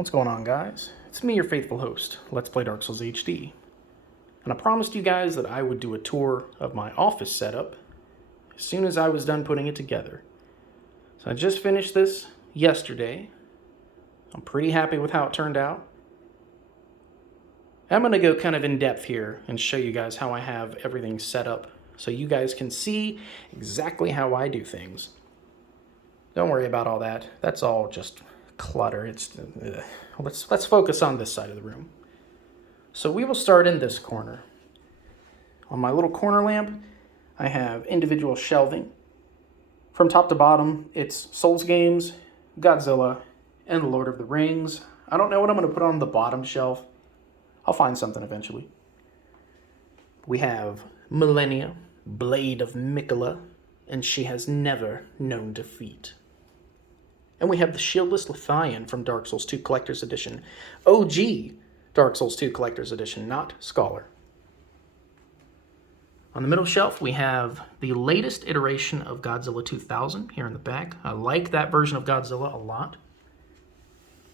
What's going on, guys? It's me, your faithful host, Let's Play Dark Souls HD. And I promised you guys that I would do a tour of my office setup as soon as I was done putting it together. So I just finished this yesterday. I'm pretty happy with how it turned out. I'm going to go kind of in depth here and show you guys how I have everything set up so you guys can see exactly how I do things. Don't worry about all that. That's all just clutter. Let's focus on this side of the room. So we will start in this corner. On my little corner lamp, I have individual shelving. From top to bottom, it's Souls games, Godzilla, and Lord of the Rings. I don't know what I'm going to put on the bottom shelf. I'll find something eventually. We have Millennia, Blade of Mikola, and she has never known defeat. And we have the Shieldless Lithian from Dark Souls 2 Collector's Edition. OG Dark Souls 2 Collector's Edition, not Scholar. On the middle shelf, we have the latest iteration of Godzilla 2000 here in the back. I like that version of Godzilla a lot.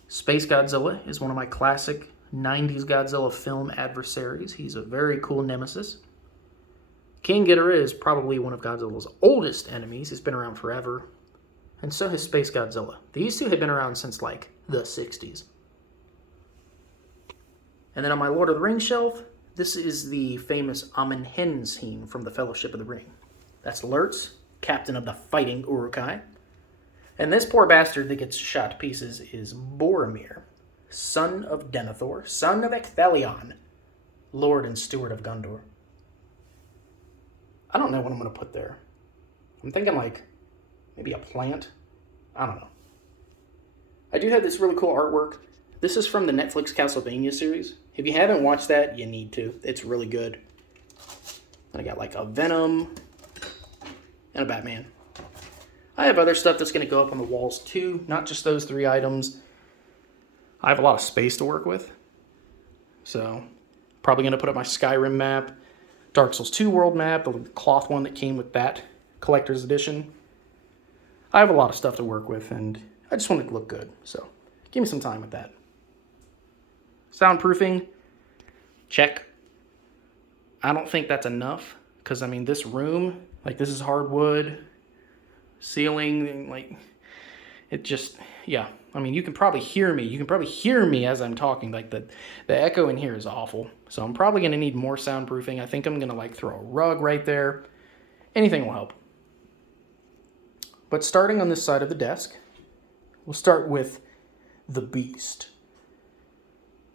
Space Godzilla is one of my classic 90s Godzilla film adversaries. He's a very cool nemesis. King Ghidorah is probably one of Godzilla's oldest enemies. He's been around forever. And so has Space Godzilla. These two have been around since, like, the 60s. And then on my Lord of the Rings shelf, this is the famous Amen-Hen scene from the Fellowship of the Ring. That's Lurtz, captain of the fighting Uruk-hai. And this poor bastard that gets shot to pieces is Boromir, son of Denethor, son of Ecthelion, Lord and Steward of Gondor. I don't know what I'm going to put there. I'm thinking, like, maybe a plant? I don't know. I do have this really cool artwork. This is from the Netflix Castlevania series. If you haven't watched that, you need to. It's really good. And I got like a Venom and a Batman. I have other stuff that's going to go up on the walls too, not just those three items. I have a lot of space to work with. So, probably going to put up my Skyrim map, Dark Souls 2 world map, the cloth one that came with that collector's edition. I have a lot of stuff to work with, and I just want it to look good, so give me some time with that. Soundproofing, check. I don't think that's enough, because, I mean, this room, like, this is hardwood, ceiling, like, it just, yeah. I mean, you can probably hear me. You can probably hear me as I'm talking. Like, the echo in here is awful, so I'm probably going to need more soundproofing. I think I'm going to, like, throw a rug right there. Anything will help. But starting on this side of the desk, we'll start with the Beast.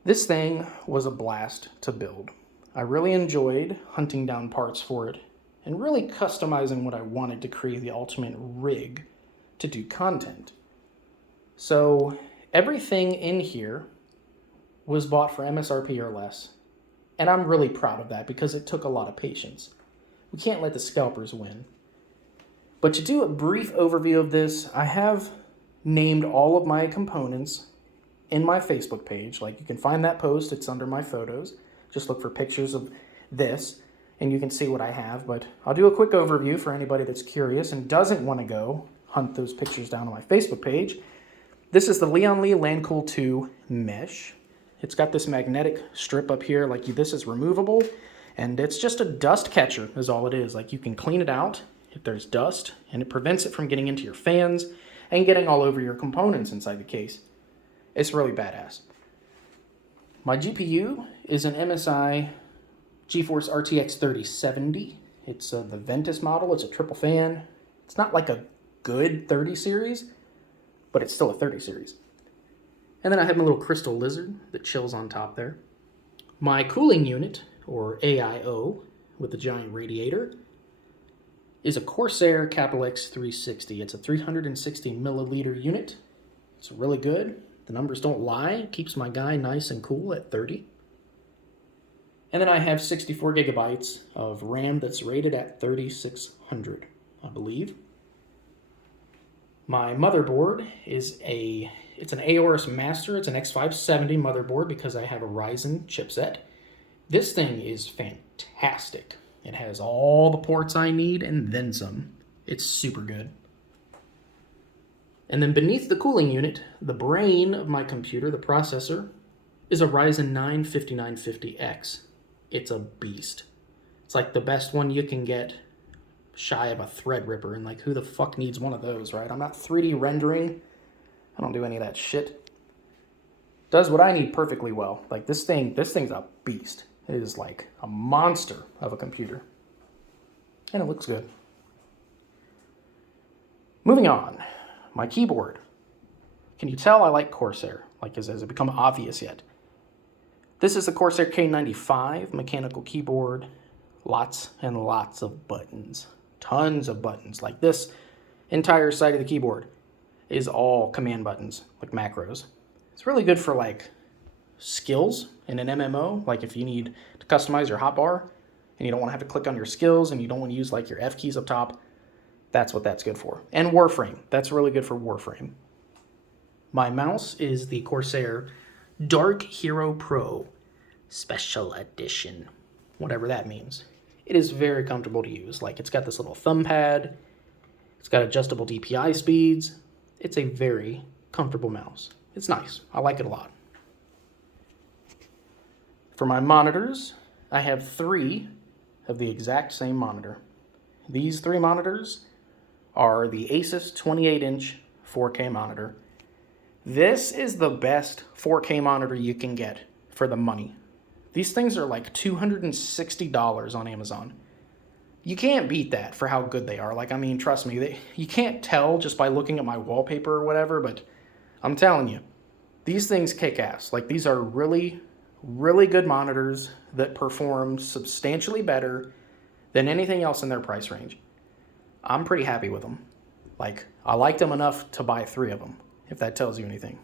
This thing was a blast to build. I really enjoyed hunting down parts for it and really customizing what I wanted to create the ultimate rig to do content. So everything in here was bought for MSRP or less, and I'm really proud of that because it took a lot of patience. We can't let the scalpers win. But to do a brief overview of this, I have named all of my components in my Facebook page. Like, you can find that post, it's under my photos. Just look for pictures of this, and you can see what I have. But I'll do a quick overview for anybody that's curious and doesn't want to go hunt those pictures down on my Facebook page. This is the Leon Lee Landcool 2 mesh. It's got this magnetic strip up here, like this is removable, and it's just a dust catcher is all it is. Like, you can clean it out if there's dust, and it prevents it from getting into your fans and getting all over your components inside the case. It's really badass. My GPU is an MSI GeForce RTX 3070. It's the Ventus model. It's a triple fan. It's not like a good 30 series, but it's still a 30 series. And then I have my little crystal lizard that chills on top there. My cooling unit, or AIO, with the giant radiator, is a Corsair X 360. It's a 360 milliliter unit. It's really good. The numbers don't lie. It keeps my guy nice and cool at 30. And then I have 64 gigabytes of RAM that's rated at 3600, I believe. My motherboard is it's an Aorus Master. It's an X570 motherboard because I have a Ryzen chipset. This thing is fantastic. It has all the ports I need and then some. It's super good. And then beneath the cooling unit, the brain of my computer, the processor, is a Ryzen 9 5950X. It's a beast. It's like the best one you can get, shy of a Threadripper, and like who the fuck needs one of those, right? I'm not 3D rendering. I don't do any of that shit. Does what I need perfectly well. Like this thing's a beast. It is like a monster of a computer. And it looks good. Moving on. My keyboard. Can you tell I like Corsair? Like, has it become obvious yet? This is the Corsair K95 mechanical keyboard. Lots and lots of buttons. Tons of buttons. Like this entire side of the keyboard is all command buttons, like macros. It's really good for like skills in an MMO. Like if you need to customize your hotbar and you don't want to have to click on your skills and you don't want to use like your F keys up top, that's what that's good for. And Warframe. That's really good for Warframe. My mouse is the Corsair Dark Hero Pro Special Edition. Whatever that means. It is very comfortable to use. Like it's got this little thumb pad. It's got adjustable DPI speeds. It's a very comfortable mouse. It's nice. I like it a lot. For my monitors, I have 3 of the exact same monitor. These 3 monitors are the Asus 28-inch 4K monitor. This is the best 4K monitor you can get for the money. These things are like $260 on Amazon. You can't beat that for how good they are. Like, I mean, trust me, you can't tell just by looking at my wallpaper or whatever, but I'm telling you, these things kick ass. Like, these are really, really good monitors that perform substantially better than anything else in their price range. I'm pretty happy with them. Like, I liked them enough to buy 3 of them, if that tells you anything.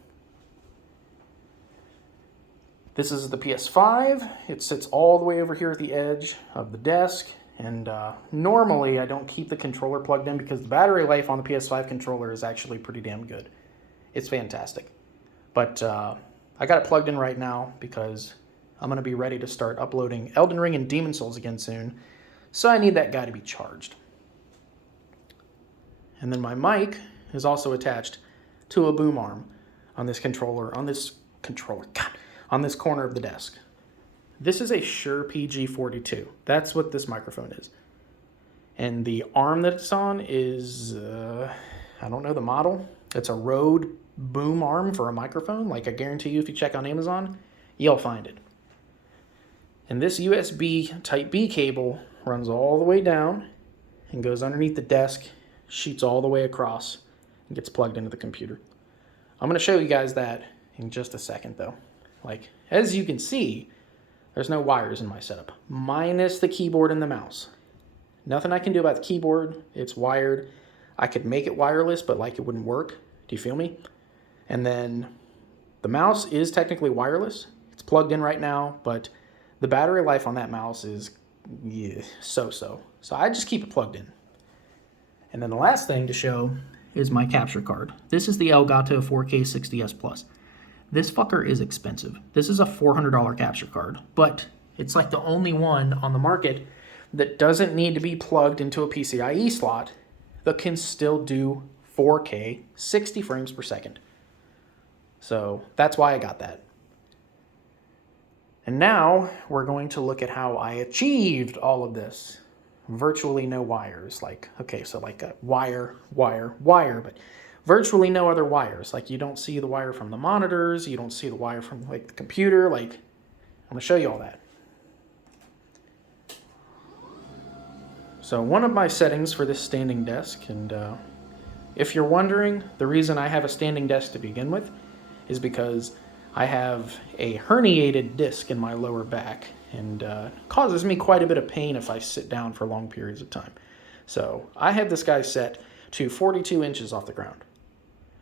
This is the PS5. It sits all the way over here at the edge of the desk. And normally I don't keep the controller plugged in because the battery life on the PS5 controller is actually pretty damn good. It's fantastic. But I got it plugged in right now because I'm going to be ready to start uploading Elden Ring and Demon Souls again soon. So I need that guy to be charged. And then my mic is also attached to a boom arm on this controller, on this corner of the desk. This is a Shure PG42. That's what this microphone is. And the arm that it's on is, I don't know the model. It's a Rode boom arm for a microphone. Like I guarantee you if you check on Amazon, you'll find it. And this USB Type-B cable runs all the way down and goes underneath the desk, shoots all the way across, and gets plugged into the computer. I'm going to show you guys that in just a second though. Like, as you can see, there's no wires in my setup, minus the keyboard and the mouse. Nothing I can do about the keyboard. It's wired. I could make it wireless, but like it wouldn't work. Do you feel me? And then the mouse is technically wireless. It's plugged in right now, but the battery life on that mouse is so-so. So I just keep it plugged in. And then the last thing to show is my capture card. This is the Elgato 4K 60S Plus. This fucker is expensive. This is a $400 capture card, but it's like the only one on the market that doesn't need to be plugged into a PCIe slot that can still do 4K 60 frames per second. So that's why I got that. And now we're going to look at how I achieved all of this. Virtually no wires. Like, okay, so like a wire, but virtually no other wires. Like you don't see the wire from the monitors, you don't see the wire from like the computer. Like I'm gonna show you all that. So one of my settings for this standing desk, and if you're wondering, the reason I have a standing desk to begin with is because I have a herniated disc in my lower back and causes me quite a bit of pain if I sit down for long periods of time. So I have this guy set to 42 inches off the ground,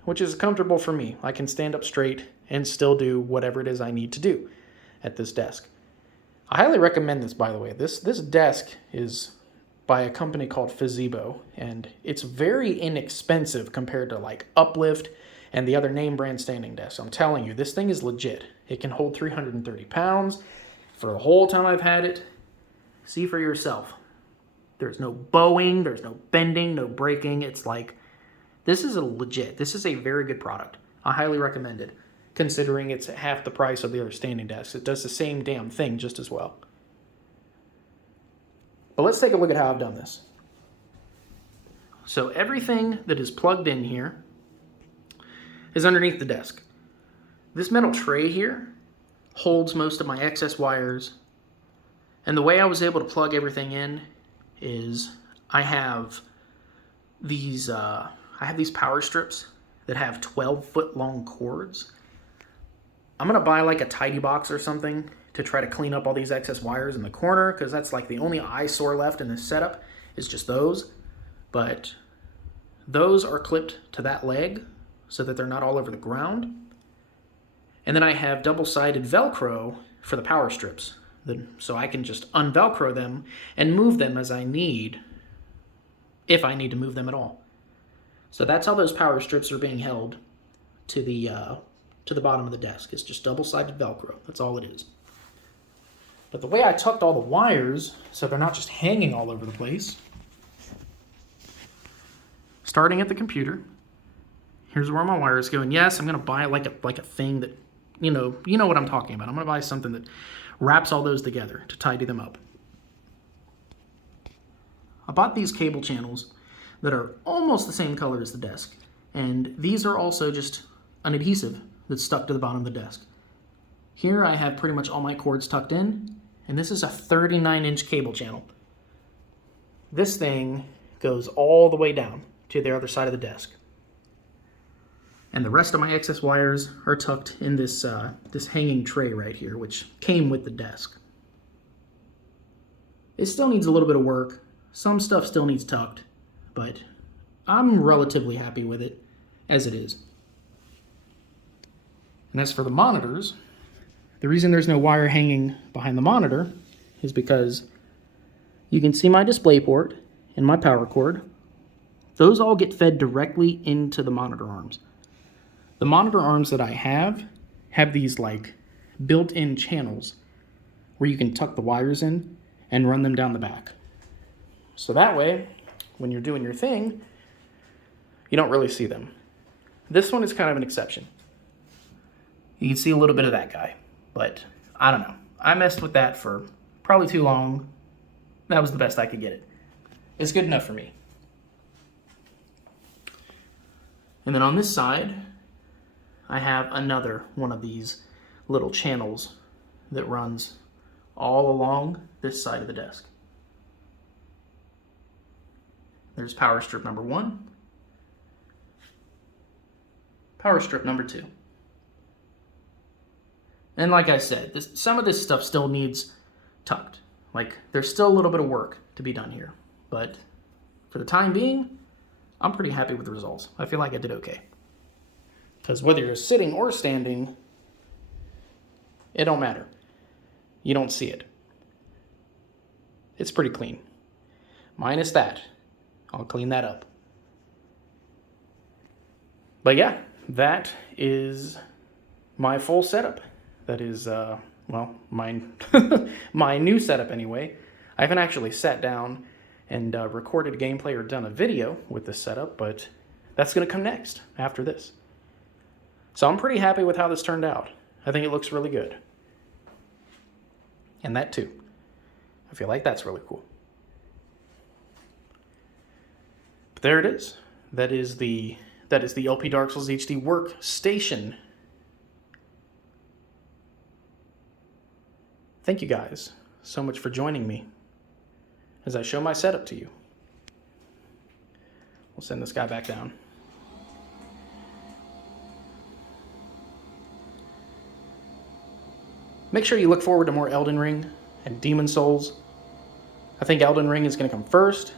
which is comfortable for me. I can stand up straight and still do whatever it is I need to do at this desk. I highly recommend this, by the way. This desk is by a company called Fazebo, and it's very inexpensive compared to like Uplift and the other name brand standing desks. I'm telling you, this thing is legit. It can hold 330 pounds. For the whole time I've had it, see for yourself. There's no bowing, there's no bending, no breaking. It's like This is this is a very good product. I highly recommend it, considering it's half the price of the other standing desks. It does the same damn thing just as well. But let's take a look at how I've done this. So everything that is plugged in here is underneath the desk. This metal tray here holds most of my excess wires. And the way I was able to plug everything in is I have these power strips that have 12-foot long cords. I'm gonna buy like a tidy box or something to try to clean up all these excess wires in the corner, because that's like the only eyesore left in this setup is just those. But those are clipped to that leg so that they're not all over the ground. And then I have double-sided Velcro for the power strips, so I can just unvelcro them and move them as I need, if I need to move them at all. So that's how those power strips are being held to the bottom of the desk. It's just double-sided Velcro. That's all it is. But the way I tucked all the wires so they're not just hanging all over the place, starting at the computer, here's where my wires go. And yes, I'm going to buy like a thing that, you know what I'm talking about. I'm going to buy something that wraps all those together to tidy them up. I bought these cable channels that are almost the same color as the desk. And these are also just an adhesive that's stuck to the bottom of the desk. Here I have pretty much all my cords tucked in, and this is a 39-inch cable channel. This thing goes all the way down to the other side of the desk. And the rest of my excess wires are tucked in this hanging tray right here, which came with the desk. It still needs a little bit of work. Some stuff still needs tucked, but I'm relatively happy with it as it is. And as for the monitors, the reason there's no wire hanging behind the monitor is because you can see my display port and my power cord. Those all get fed directly into the monitor arms. The monitor arms that I have these like built-in channels where you can tuck the wires in and run them down the back. So that way, when you're doing your thing, you don't really see them. This one is kind of an exception. You can see a little bit of that guy, but I don't know. I messed with that for probably too long. That was the best I could get it. It's good enough for me. And then on this side, I have another one of these little channels that runs all along this side of the desk. There's power strip number 1, power strip number 2. And like I said, some of this stuff still needs tucked. Like, there's still a little bit of work to be done here. But for the time being, I'm pretty happy with the results. I feel like I did okay. Because whether you're sitting or standing, it don't matter. You don't see it. It's pretty clean. Minus that. I'll clean that up. But yeah, that is my full setup. That is, well, my new setup anyway. I haven't actually sat down and recorded a gameplay or done a video with this setup, but that's going to come next after this. So I'm pretty happy with how this turned out. I think it looks really good. And that too. I feel like that's really cool. But there it is. That is the LP Dark Souls HD workstation. Thank you guys so much for joining me as I show my setup to you. We'll send this guy back down. Make sure you look forward to more Elden Ring and Demon Souls. I think Elden Ring is going to come first.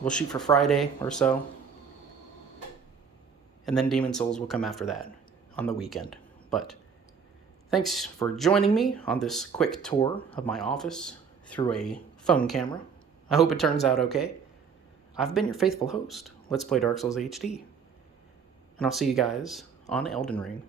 We'll shoot for Friday or so. And then Demon Souls will come after that on the weekend. But thanks for joining me on this quick tour of my office through a phone camera. I hope it turns out okay. I've been your faithful host. Let's play Dark Souls HD. And I'll see you guys on Elden Ring